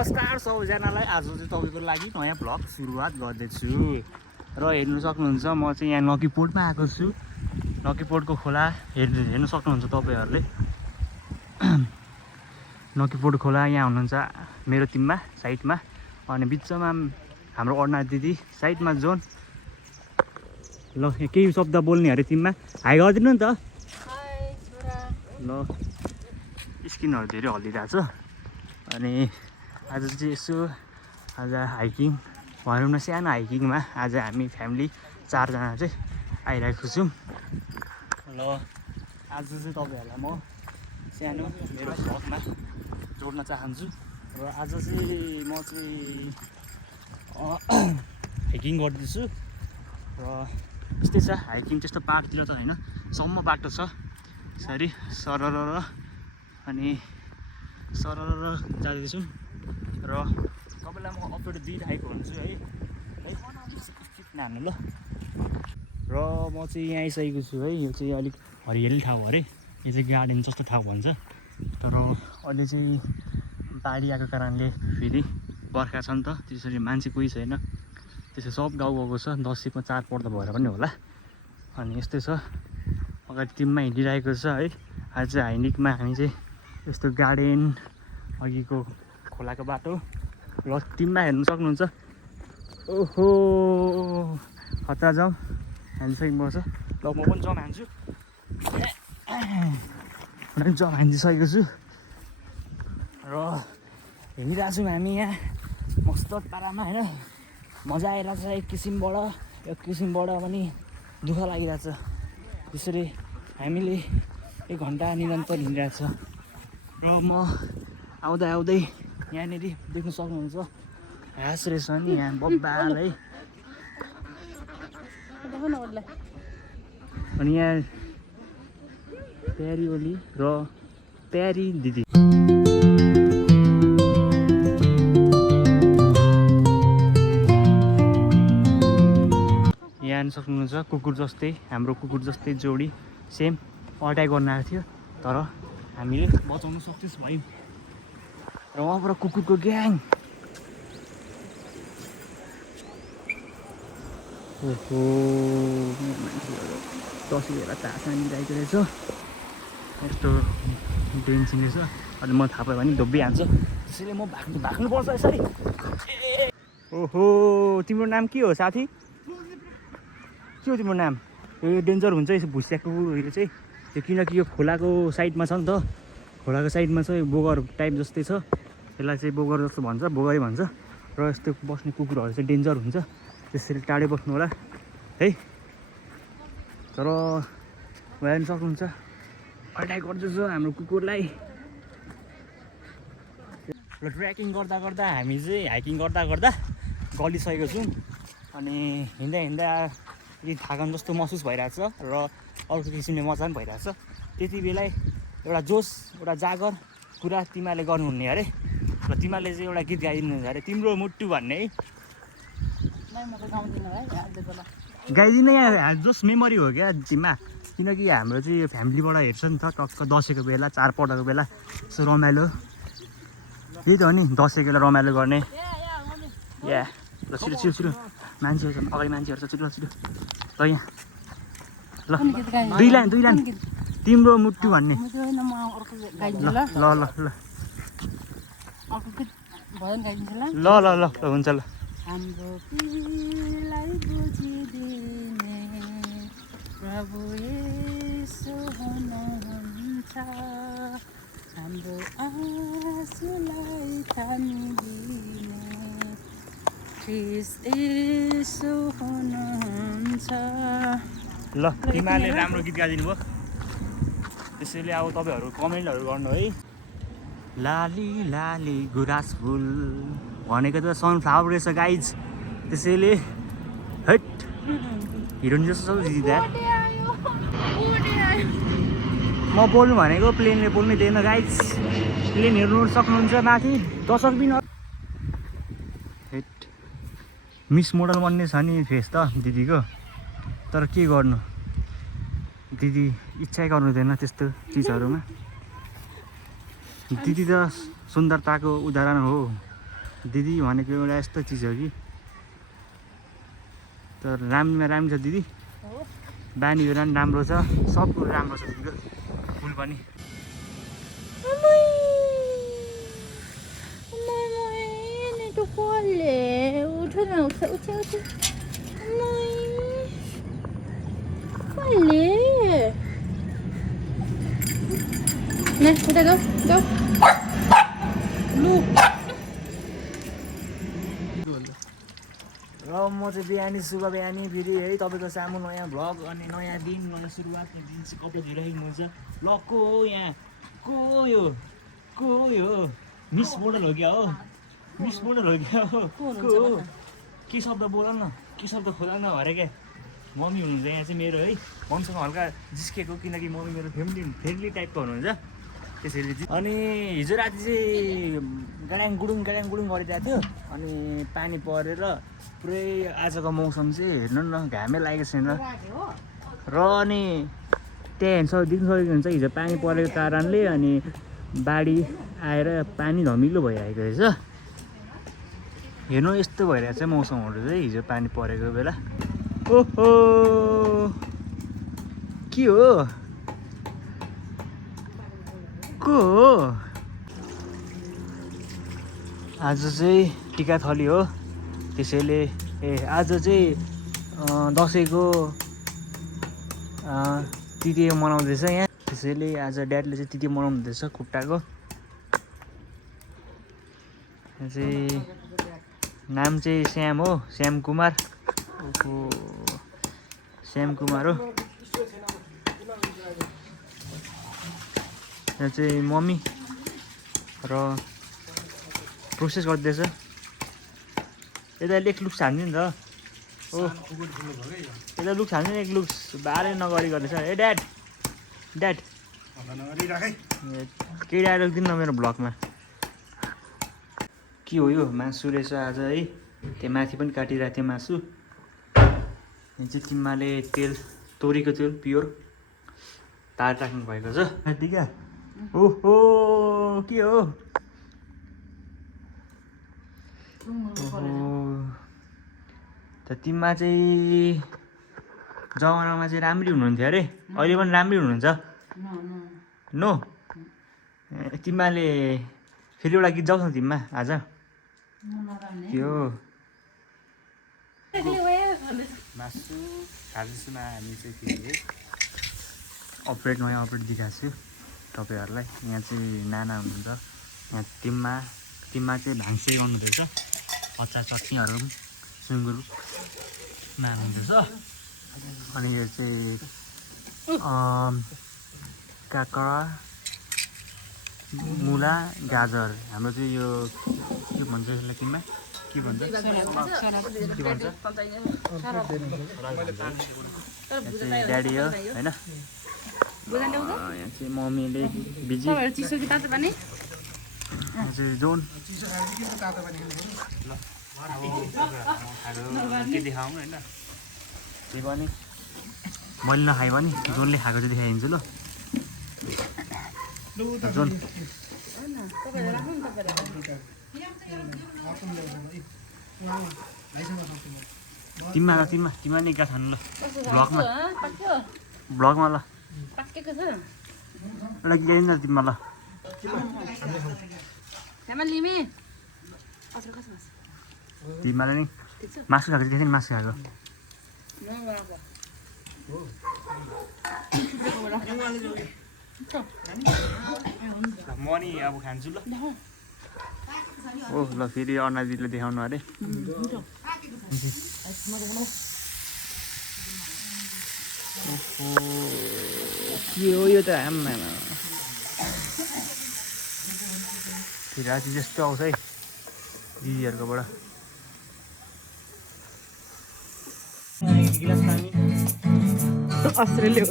नमस्कार सबैजनालाई। आज चाहिँ तपाईँको लागि नयाँ भ्लग सुरुवात गर्दैछु र हेर्नु सक्नुहुन्छ म चाहिँ यहाँ नकीपोर्टमा आएको छु। नकीपोर्टको खोला हेर्नु सक्नुहुन्छ तपाईँहरूले। नकीपोर्ट खोला यहाँ हुनुहुन्छ मेरो टिममा साइडमा, अनि बिचमा हाम्रो अरुणा दिदी साइडमा जोन। ल केही शब्द बोल्ने अरे टिममा, हाई गरिदिनु नि त। ल स्किनहरू धेरै हल्लिरहेछ। अनि आज चाहिँ यसो आज हाइकिङ भनौँ न, सानो हाइकिङमा आज हामी फ्यामिली 4 जना चाहिँ आइरहेको छौँ। ल आज चाहिँ तपाईँहरूलाई म सानो मेरो भ्लगमा जोड्न चाहन्छु। र आज चाहिँ म चाहिँ हाइकिङ गर्दैछु र यस्तै छ हाइकिङ। त्यस्तो पाहाडतिर त होइन, सम्म बाटो छ यसरी सरर अनि सरर जाँदैछौँ र तपाईँलाई म अपडेट दिइरहेको हुन्छु है। नानु ल। र म चाहिँ यहाँ आइसकेको छु है। यो चाहिँ अलिक हरियाली ठाउँ अरे, यो चाहिँ गार्डन जस्तो ठाउँ भन्छ। तर अहिले चाहिँ बाढी आएको कारणले फेरि बर्खा छ नि त, त्यसरी मान्छे कोही छैन। त्यसो सब गाउँ गएको छ, दसैँको चाड पर्दा भएर पनि होला। अनि यस्तै छ, अगाडि टिममा हिँडिरहेको छ है। आज चाहिँ हाइनिकमा हामी चाहिँ यस्तो गार्डन अघिको खोलाको बाटो र टिममा हेर्नु सक्नुहुन्छ। ओहो खतरा जाउँ हानिसक्नुपर्छ। ल म पनि जाउँ हान्छु, जाउँ हानिसकेको छु र हिँडिरहेको छौँ हामी यहाँ मस्त पारामा होइन। मजा आइरहेछ एक किसिमबाट पनि दुःख लागिरहेछ। त्यसरी हामीले 1 घन्टा निरन्तर हिँडिरहेछ र म आउँदै यहाँनिर देख्न सक्नुहुन्छ हाँस रहेछ नि यहाँ बब्बाल है। अनि यहाँ प्यारी ओली र प्यारी दिदी। यहाँ हेर्नु सक्नुहुन्छ कुकुर जस्तै, हाम्रो कुकुर जस्तै जोडी सेम अट्याक गर्न आएको थियो, तर हामीले बचाउन सक्सेस भयौँ। र उहाँबाट कुकुरको ग्याङ। ओहो मान्छेहरू दसैँ बेला चासा मिलाइको रहेछ, यस्तो डेन्सिङ रहेछ। अनि म थाहा पाएँ भने धोबिहाल्छ, त्यसैले म भाग्नुपर्छ यसरी। ओहो तिम्रो नाम के हो साथी? के हो तिम्रो नाम? यो डेन्जर हुन्छ यसो भुस्या कुकुरहरू चाहिँ। त्यो किनकि यो खोलाको साइडमा छ नि त, खोलाको साइडमा चाहिँ बोगर टाइप जस्तै छ, यसलाई चाहिँ बोगर जस्तो भन्छ, बोगरै भन्छ। र यस्तो बस्ने कुकुरहरू चाहिँ डेन्जर हुन्छ, त्यसरी टाढै बस्नु होला है। तर हेर्नु सक्नुहुन्छ अट्याक गर्दैछ हाम्रो कुकुरलाई। र ट्रेकिङ गर्दा हामी चाहिँ हाइकिङ गर्दा गलिसकेको छौँ। अनि हिँड्दा अलिक थाकन जस्तो महसुस भइरहेछ र अर्को किसिमले मजा पनि भइरहेछ। त्यति बेला एउटा जोस, एउटा जागर कुरा तिमीहरूले गर्नुहुने अरे। र तिमीहरूले चाहिँ एउटा गीत गाइदिनु अरे, तिम्रो मुट्टु भन्ने है। गाइदिनु यहाँ जस्ट मेमोरी हो क्या टिममा, किनकि हाम्रो चाहिँ यो फ्यामिलीबाट हेर्छ नि त टक्क दसैँको बेला, चाड पर्दाको बेला यसो रमाइलो। त्यही त हो नि दसैँको बेला रमाइलो गर्ने। या ल छिटो मान्छेहरू छन् अगाडि, मान्छेहरू छ छिटो ल यहाँ। ल दुई लाइन तिम्रो मुट्टु भन्ने। ल हुन्छ ल। हाम्रो पीलाई बुझिदिने प्रभु येशू हुनुहुन्छ, हाम्रो आँसुलाई थामिदिने ख्रीष्ट येशू हुनुहुन्छ। ल तिमीहरूले राम्रो गीत गाइदिनु भयो, त्यसैले अब तपाईँहरू कमेन्टहरू गर्नु है। लाली लाली गुराँस फुल भनेको त सनफ्लावर रहेछ गाइज, त्यसैले हैट हिरोइन जस्तो छ दिदी। म बोल्नु भनेको प्लेनले बोल्नै दिएन गाइज। प्लेन हेर्नु सक्नुहुन्छ माथि दर्शक बिन। हेट मिस मोडल बन्ने छ नि फेस त दिदीको, तर के गर्नु दिदी इच्छै गर्नुहुँदैन त्यस्तो चिजहरूमा। दिदी त सुन्दरताको उदाहरण हो। दिदी भनेको एउटा यस्तो चिज हो कि तर राम्रोमा राम्रो छ दिदी बानी बेहोरा पनि राम्रो छ सब कुरो राम्रो छ दिदीको फुल पनि उता जाऊ जाऊ लु र म चाहिँ बिहानी शुभ बिहानी फेरि है तपाईँको सामु नयाँ भ्लग अनि नयाँ दिन नयाँ सुरुवात दिन चाहिँ कपडा धुइरहेको हुन्छ ल को हो यहाँ को यो मिस मोडल हो क्या हो मिस मोडल हो क्या हो को हो के शब्द बोल न के शब्द खोला न भरे क्या मम्मी हुनुहुन्छ यहाँ चाहिँ मेरो है मम्मीसँग हल्का जिस्केको किनकि मम्मी मेरो फ्रेन्डली टाइपको हुनुहुन्छ त्यसैले अनि हिजो राति चाहिँ गाड्याङ गुडुङ गरिरहेको थियो अनि पानी परेर पुरै आजको मौसम चाहिँ हेर्नु न घामै लागेको छैन र अनि त्यहाँ देख्न सकेको हुन्छ हिजो पानी परेको कारणले अनि बाढी आएर पानी धमिलो भइरहेको रहेछ हेर्नु यस्तो भइरहेको छ मौसमहरू चाहिँ हिजो पानी परेको बेला ओहो के हो को हो आज चाहिँ टिकाथली हो त्यसैले आज चाहिँ दसैँको तिथि मनाउँदैछ यहाँ त्यसैले आज ड्याडले चाहिँ तिथि मनाउनुहुँदैछ खुट्टाको चाहिँ नाम चाहिँ श्याम हो श्याम कुमार श्याम कुमार हो यहाँ चाहिँ मम्मी र प्रोसेस गर्दैछ यता लेख लुक्स हान्दियो नि त हो यता लुक्स हान्दियो नि एक लुक्स बाह्रै नगरी गर्दैछ ए ड्याड केही आएर दिन न मेरो भ्लगमा के हो यो मासु रहेछ आज है त्यहाँ माथि पनि काटिरहेको थियो मासु यहाँ चाहिँ तिमीले तेल तोरीको तेल प्योर तार राख्नु भएको छ टिका ओहो के हो त तिमीमा चाहिँ जमानामा चाहिँ राम्री हुनुहुन्थ्यो अरे अहिले पनि राम्री हुनुहुन्छ नो तिमीले फेरि एउटा गीत जाउँछ तिमीमा आज त्यो मासु खाँदैछौँ हामी चाहिँ फेरि नयाँ अपडेट दिइरहेको छु तपाईँहरूलाई यहाँ चाहिँ नाना हुनुहुन्छ यहाँ टिममा चाहिँ भान्से गर्नुहुँदैछ अचार चटनीहरू पनि सुँगुरु नाना हुँदैछ अनि यो चाहिँ काँक्रा मुला गाजर हाम्रो चाहिँ यो के भन्छ यसलाई टिममा के भन्छ ड्याडी हो होइन यहाँ चाहिँ मम्मीले बिजी जोन के देखाउनु होइन त्यही पनि मैले नखाएँ पनि जोनले खाएको चाहिँ देखाइदिन्छु ल जोन तिमीमा नि क्या खानु ल ब्लगमा ल एउटा के न तिमीमा ल तिमीले नि मासु खाएको देखेँ नि मासु खाएको म नि अब खान्छु ल ओ ल फेरि अर्नाजीले देखाउनु अरे के हो यो त आम्मा फेरि राति जस्तो आउँछ है दिदीहरूकोबाट गिलास पानी अस्ट्रेलिया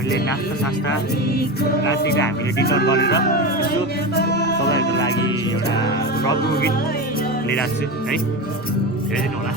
हामीले नास्ता सास्ता रातिको हामीले डिनर गरेर यसो तपाईँहरूको लागि एउटा भ्लग मुभी लिइरहेको छु है, हेरिदिनु होला।